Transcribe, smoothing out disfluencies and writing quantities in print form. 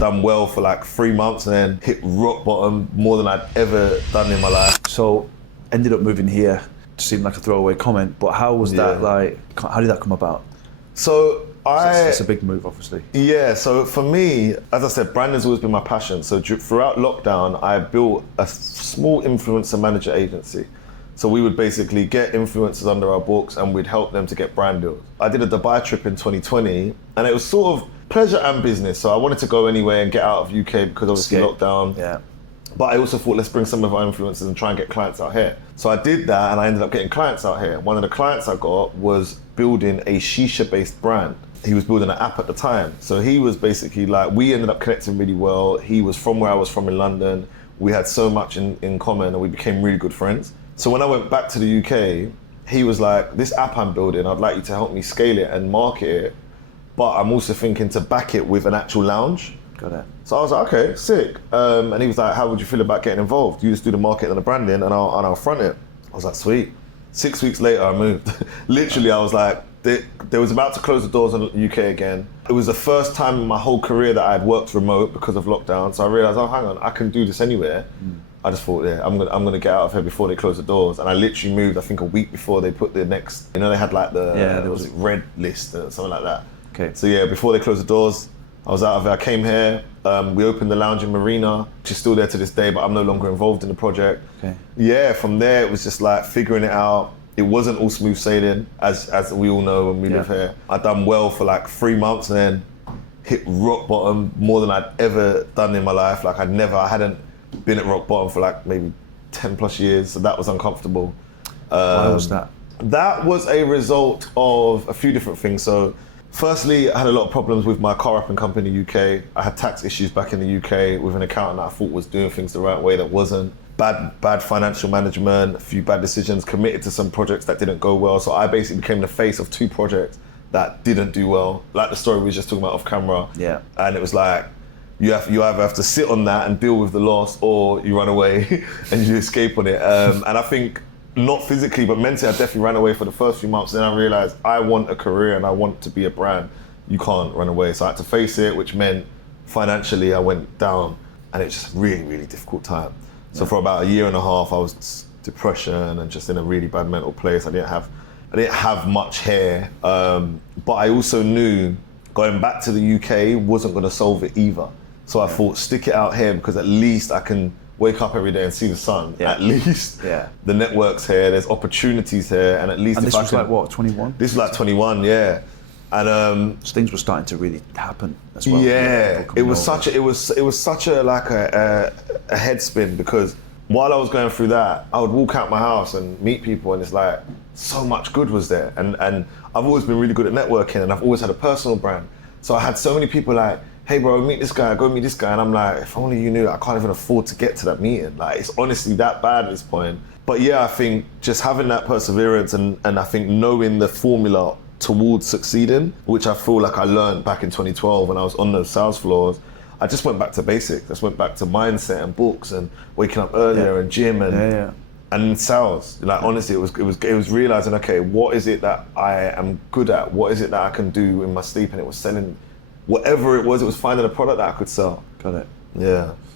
done well for like 3 months and then hit rock bottom more than I'd ever done in my life. So, ended up moving here. Seemed like a throwaway comment, but how was that like? How did that come about? So It's a big move, obviously. Yeah, so for me, as I said, branding's always been my passion. So throughout lockdown, I built a small influencer manager agency. So we would basically get influencers under our books and we'd help them to get brand deals. I did a Dubai trip in 2020 and it was sort of pleasure and business. So I wanted to go anyway and get out of UK because obviously lockdown. Yeah. But I also thought, let's bring some of our influencers and try and get clients out here. So I did that and I ended up getting clients out here. One of the clients I got was building a shisha-based brand. He was building an app at the time. So he was basically like, we ended up connecting really well. He was from where I was from in London. We had so much in common and we became really good friends. So when I went back to the UK, he was like, this app I'm building, I'd like you to help me scale it and market it. But I'm also thinking to back it with an actual lounge. Got it. So I was like, okay, sick. And he was like, how would you feel about getting involved? You just do the marketing and the branding and I'll front it. I was like, sweet. 6 weeks later, I moved. Literally, I was like, they was about to close the doors on the UK again. It was the first time in my whole career that I had worked remote because of lockdown. So I realized, oh, hang on, I can do this anywhere. I just thought, yeah, I'm gonna get out of here before they close the doors. And I literally moved, I think a week before they put the next, they had like there was red list or something like that. Okay. So yeah, before they closed the doors, I was out of it. I came here. We opened the lounge in Marina, which is still there to this day, but I'm no longer involved in the project. Okay. Yeah, from there it was just like figuring it out. It wasn't all smooth sailing, as we all know when we live here. I'd done well for like 3 months and then hit rock bottom more than I'd ever done in my life. Like I hadn't been at rock bottom for like maybe 10 plus years, so that was uncomfortable. Why was that? That was a result of a few different things. So firstly, I had a lot of problems with my car up and company in the UK. I had tax issues back in the UK with an accountant that I thought was doing things the right way that wasn't. Bad financial management, a few bad decisions, committed to some projects that didn't go well. So I basically became the face of 2 projects that didn't do well. Like the story we were just talking about off camera. Yeah. And it was like, you either have to sit on that and deal with the loss or you run away and you escape on it. And I think, not physically, but mentally, I definitely ran away for the first few months. Then I realized I want a career and I want to be a brand. You can't run away. So I had to face it, which meant financially I went down and it's just a really, really difficult time. So for about 1.5 years, I was depression and just in a really bad mental place. I didn't have much hair, but I also knew going back to the UK wasn't going to solve it either. So I thought, stick it out here because at least I can wake up every day and see the sun. Yeah. At least the network's here, there's opportunities here, and at least and this was like what, 21? This was like 21, yeah. And so things were starting to really happen as well. Yeah, it was such a like a head spin because while I was going through that, I would walk out my house and meet people, and it's like so much good was there. And I've always been really good at networking, and I've always had a personal brand. So I had so many people like, hey bro, meet this guy, go meet this guy. And I'm like, if only you knew, I can't even afford to get to that meeting. Like, it's honestly that bad at this point. But yeah, I think just having that perseverance and I think knowing the formula towards succeeding, which I feel like I learned back in 2012 when I was on those sales floors, I just went back to basics. I just went back to mindset and books and waking up earlier and gym and sales. Like honestly, it was realizing, okay, what is it that I am good at? What is it that I can do in my sleep? And it was selling whatever it was finding a product that I could sell. Got it. Yeah.